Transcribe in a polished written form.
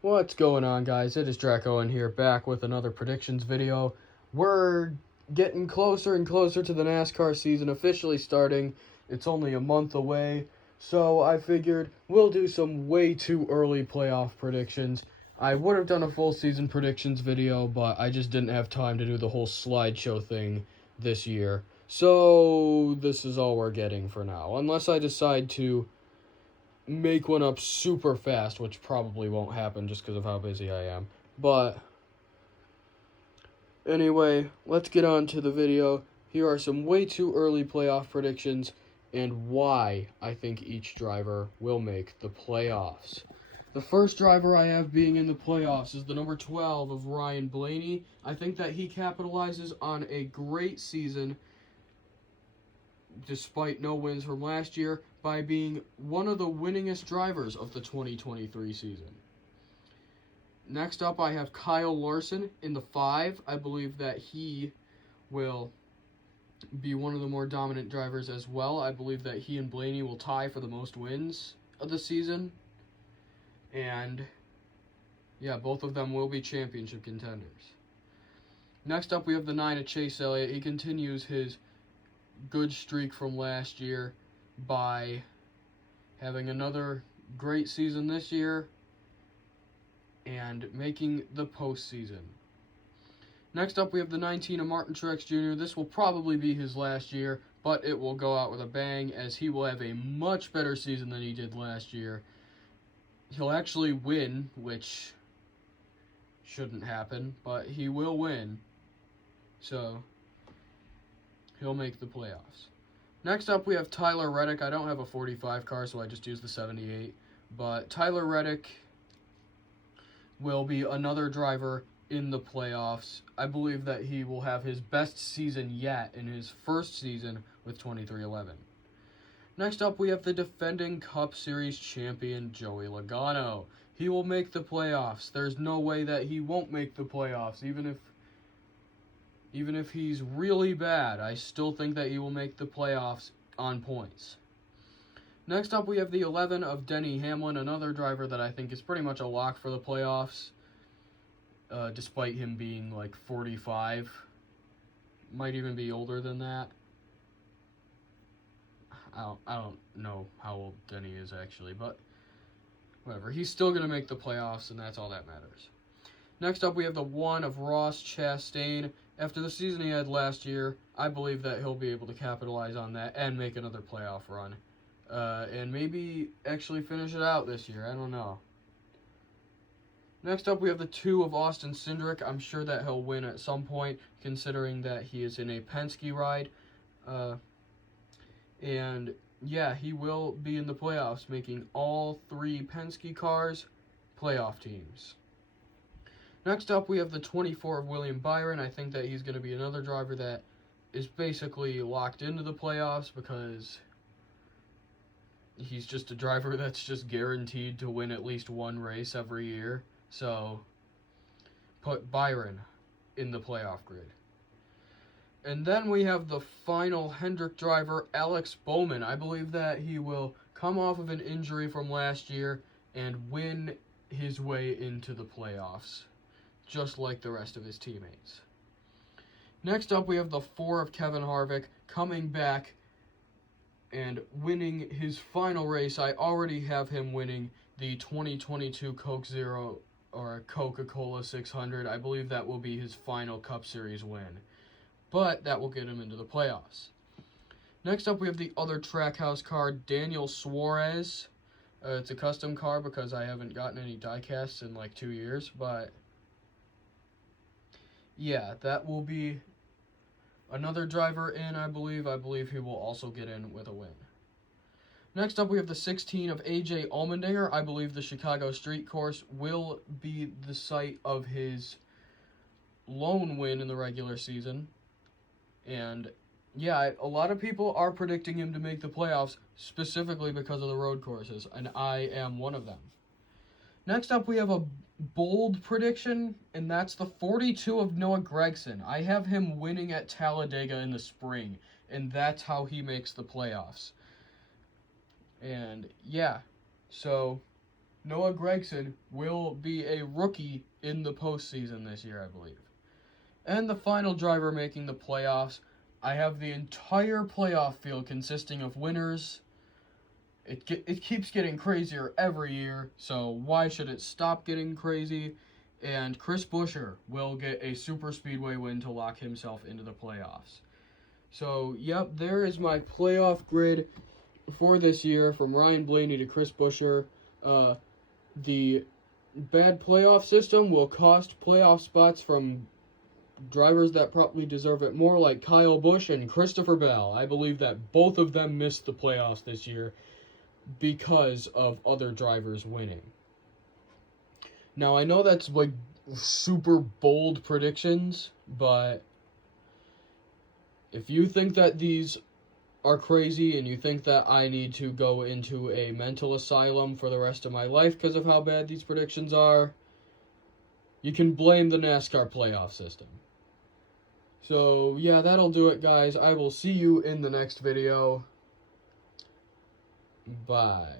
What's going on, guys? It is Draco in here, back with another predictions video. We're getting closer and closer to the NASCAR season officially starting. It's only a month away, so I figured we'll do some way too early playoff predictions. I would have done a full season predictions video, but I just didn't have time to do the whole slideshow thing this year. So this is all we're getting for now, unless I decide to make one up super fast, which probably won't happen just because of how busy I am. But anyway, let's get on to the video. Here are some way too early playoff predictions and why I think each driver will make the playoffs. The first driver I have being in the playoffs is the number 12 of Ryan Blaney. I think that he capitalizes on a great season despite no wins from last year, by being one of the winningest drivers of the 2023 season. Next up, I have Kyle Larson in the 5. I believe that he will be one of the more dominant drivers as well. I believe that he and Blaney will tie for the most wins of the season. And yeah, both of them will be championship contenders. Next up, we have the 9 of Chase Elliott. He continues his good streak from last year by having another great season this year and making the postseason. Next up, we have the 19 of Martin Truex Jr. This will probably be his last year, but it will go out with a bang as he will have a much better season than he did last year. He'll actually win, which shouldn't happen, but he will win. So he'll make the playoffs. Next up, we have Tyler Reddick. I don't have a 45 car, so I just used the 78. But Tyler Reddick will be another driver in the playoffs. I believe that he will have his best season yet in his first season with 2311. Next up, we have the defending Cup Series champion, Joey Logano. He will make the playoffs. There's no way that he won't make the playoffs, even if he's really bad. I still think that he will make the playoffs on points. Next up, we have the 11 of Denny Hamlin, another driver that I think is pretty much a lock for the playoffs, despite him being like 45. Might even be older than that. I don't know how old Denny is actually, but whatever. He's still going to make the playoffs, and that's all that matters. Next up, we have the 1 of Ross Chastain. After the season he had last year, I believe that he'll be able to capitalize on that and make another playoff run. And maybe actually finish it out this year. I don't know. Next up, we have the 2 of Austin Cindric. I'm sure that he'll win at some point, considering that he is in a Penske ride. And yeah, he will be in the playoffs, making all 3 Penske cars playoff teams. Next up, we have the 24 of William Byron. I think that he's going to be another driver that is basically locked into the playoffs because he's just a driver that's just guaranteed to win at least one race every year. So, put Byron in the playoff grid. And then we have the final Hendrick driver, Alex Bowman. I believe that he will come off of an injury from last year and win his way into the playoffs, just like the rest of his teammates. Next up, we have the 4 of Kevin Harvick coming back and winning his final race. I already have him winning the 2022 Coke Zero or Coca-Cola 600. I believe that will be his final Cup Series win, but that will get him into the playoffs. Next up, we have the other Trackhouse car, Daniel Suarez. It's a custom car because I haven't gotten any die-casts in like 2 years, but yeah, that will be another driver in, I believe. I believe he will also get in with a win. Next up, we have the 16 of A.J. Allmendinger. I believe the Chicago Street Course will be the site of his lone win in the regular season. And yeah, a lot of people are predicting him to make the playoffs specifically because of the road courses, and I am one of them. Next up, we have a bold prediction, and that's the 42 of Noah Gragson. I have him winning at Talladega in the spring, and that's how he makes the playoffs. And yeah, so Noah Gragson will be a rookie in the postseason this year, I believe. And the final driver making the playoffs, I have the entire playoff field consisting of winners. It keeps getting crazier every year, so why should it stop getting crazy? And Chris Buescher will get a super speedway win to lock himself into the playoffs. So, yep, there is my playoff grid for this year from Ryan Blaney to Chris Buescher. The bad playoff system will cost playoff spots from drivers that probably deserve it more, like Kyle Busch and Christopher Bell. I believe that both of them missed the playoffs this year because of other drivers winning. Now, I know that's like super bold predictions, but if you think that these are crazy and you think that I need to go into a mental asylum for the rest of my life because of how bad these predictions are, you can blame the NASCAR playoff system. So, yeah, that'll do it, guys. I will see you in the next video. Bye.